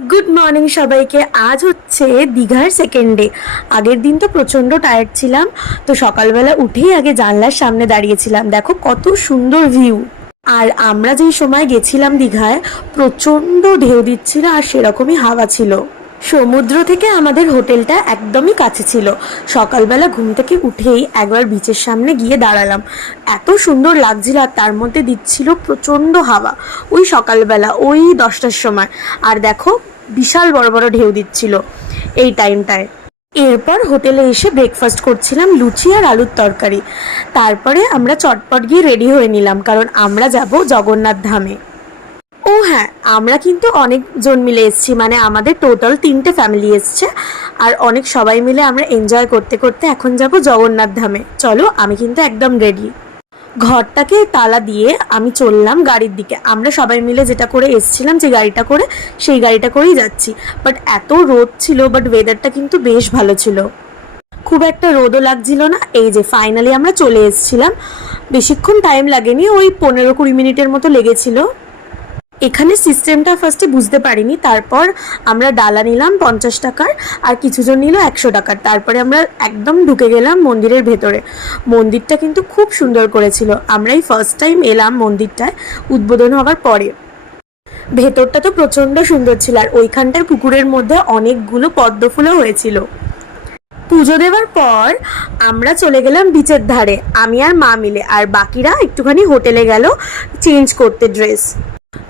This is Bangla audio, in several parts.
গুড মর্নিং সবাইকে। আজ হচ্ছে দীঘার সেকেন্ড ডে। আগের দিন তো প্রচণ্ড টায়ার্ড ছিলাম, তো সকালবেলা উঠেই আগে জানলার সামনে দাঁড়িয়েছিলাম। দেখো কত সুন্দর ভিউ। আর আমরা যেই সময় গেছিলাম দীঘায়, প্রচণ্ড ঢেউ দিচ্ছিল আর সেরকমই হাওয়া ছিল। সমুদ্র থেকে আমাদের হোটেলটা একদমই কাছে ছিল। সকালবেলা ঘুম থেকে উঠেই একবার বিচের সামনে গিয়ে দাঁড়ালাম। এত সুন্দর লাগছিল, আর তার মধ্যে দিচ্ছিল প্রচণ্ড হাওয়া। ওই সকালবেলা ওই 10টার সময়। আর দেখো বিশাল বড় বড় ঢেউ দিচ্ছিল এই টাইমটায়। এরপর হোটেলে এসে ব্রেকফাস্ট করছিলাম, লুচি আর আলুর তরকারি। তারপরে আমরা চটপট গিয়ে রেডি হয়ে নিলাম, কারণ আমরা যাব জগন্নাথ ধামে। ও হ্যাঁ, আমরা কিন্তু অনেকজন মিলে এসেছি, মানে আমাদের টোটাল 3টে ফ্যামিলি এসছে। আর অনেক সবাই মিলে আমরা এনজয় করতে করতে এখন যাব জগন্নাথ ধামে। চলো, আমি কিন্তু একদম রেডি। ঘরটাকে তালা দিয়ে আমি চললাম গাড়ির দিকে। আমরা সবাই মিলে যেটা করে এসছিলাম, যে গাড়িটা করে, সেই গাড়িটা করেই যাচ্ছি। বাট এত রোদ ছিল, বাট ওয়েদারটা কিন্তু বেশ ভালো ছিল, খুব একটা রোদও লাগছিল না। এই যে ফাইনালি আমরা চলে এসেছিলাম। বেশিক্ষণ টাইম লাগেনি, ওই 15-20 মিনিটের মতো লেগেছিল। এখানে সিস্টেমটা ফার্স্টে বুঝতে পারিনি। তারপর আমরা ডালা নিলাম 50 টাকার, আর কিছুজন নিল 100 টাকার। তারপরে আমরা একদম ঢুকে গেলাম মন্দিরের ভেতরে। মন্দিরটা কিন্তু খুব সুন্দর করেছিল। আমরাই ফার্স্ট টাইম এলাম মন্দিরটায় উদ্বোধন হওয়ার পরে। ভেতরটা তো প্রচণ্ড সুন্দর ছিল, আর ওইখানটার পুকুরের মধ্যে অনেকগুলো পদ্ম ফুলও হয়েছিল। পুজো দেওয়ার পর আমরা চলে গেলাম বিচের ধারে, আমি আর মা মিলে। আর বাকিরা একটুখানি হোটেলে গেল চেঞ্জ করতে ড্রেস।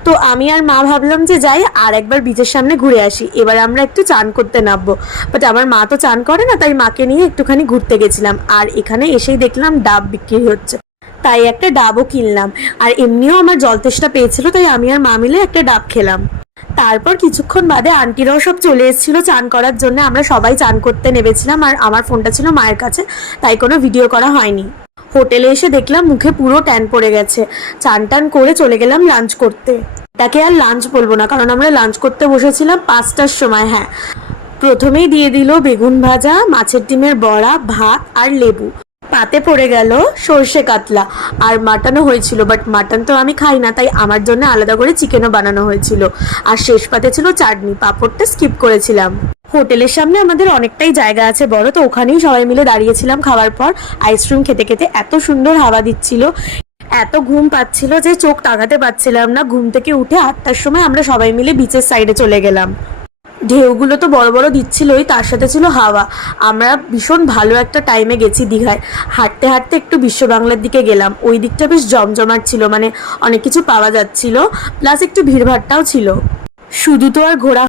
তো আমি আর মা ভাবলাম যে যাই আর একবার বিচের সামনে ঘুরে আসি। এবার আমরা একটু চান করতে নামবো, বাট আমার মা তো চান করে না, তাই মাকে নিয়ে একটুখানি ঘুরতে গেছিলাম। আর এখানে এসেই দেখলাম ডাব বিক্রি হচ্ছে, তাই একটা ডাবও কিনলাম। আর এমনিও আমার জল তেষ্টা পেয়েছিল, তাই আমি আর মা মিলে একটা ডাব খেলাম। তারপর কিছুক্ষণ বাদে আন্টিরাও সব চলে এসেছিল চান করার জন্য। আমরা সবাই চান করতে নেমেছিলাম, আর আমার ফোনটা ছিল মায়ের কাছে, তাই কোনো ভিডিও করা হয়নি। হোটেলে এসে দেখলাম মুখে পুরো ট্যান পড়ে গেছে। চান টান করে চলে গেলাম লাঞ্চ করতে। এটাকে আর লাঞ্চ বলবো না, কারণ আমরা লাঞ্চ করতে বসেছিলাম 5টার সময়। হ্যাঁ, প্রথমেই দিয়ে দিল বেগুন ভাজা, মাছের ডিমের বড়া, ভাত আর লেবু। পাতে পড়ে গেল সর্ষে কাতলা, আর মাটনও হয়েছিল। বাট মাটন তো আমি খাই না, তাই আমার জন্য আলাদা করে চিকেনও বানানো হয়েছিল। আর শেষ পাতে ছিল চাটনি। পাঁপড়টা স্কিপ করেছিলাম। হোটেলের সামনে আমাদের অনেকটাই জায়গা আছে বড়, তো ওখানেই সবাই মিলে দাঁড়িয়েছিলাম খাওয়ার পর আইসক্রিম খেতে খেতে। এত সুন্দর হাওয়া দিচ্ছিল, এত ঘুম পাচ্ছিল যে চোখ তাকাতে পারছিলাম না। ঘুম থেকে উঠে 8টার সময় আমরা সবাই মিলে বিচের সাইডে চলে গেলাম। ঢেউগুলো তো বড় বড় দিচ্ছিলই, তার সাথে ছিল হাওয়া। আমরা ভীষণ ভালো একটা টাইমে গেছি দীঘায়। হাঁটতে হাঁটতে একটু বিশ্ব বাংলার দিকে গেলাম। ওই দিকটা বেশ জমজমাট ছিল, মানে অনেক কিছু পাওয়া যাচ্ছিল, প্লাস একটু ভিড়ভাড়টাও ছিল। শুধু তো আর ঘোরা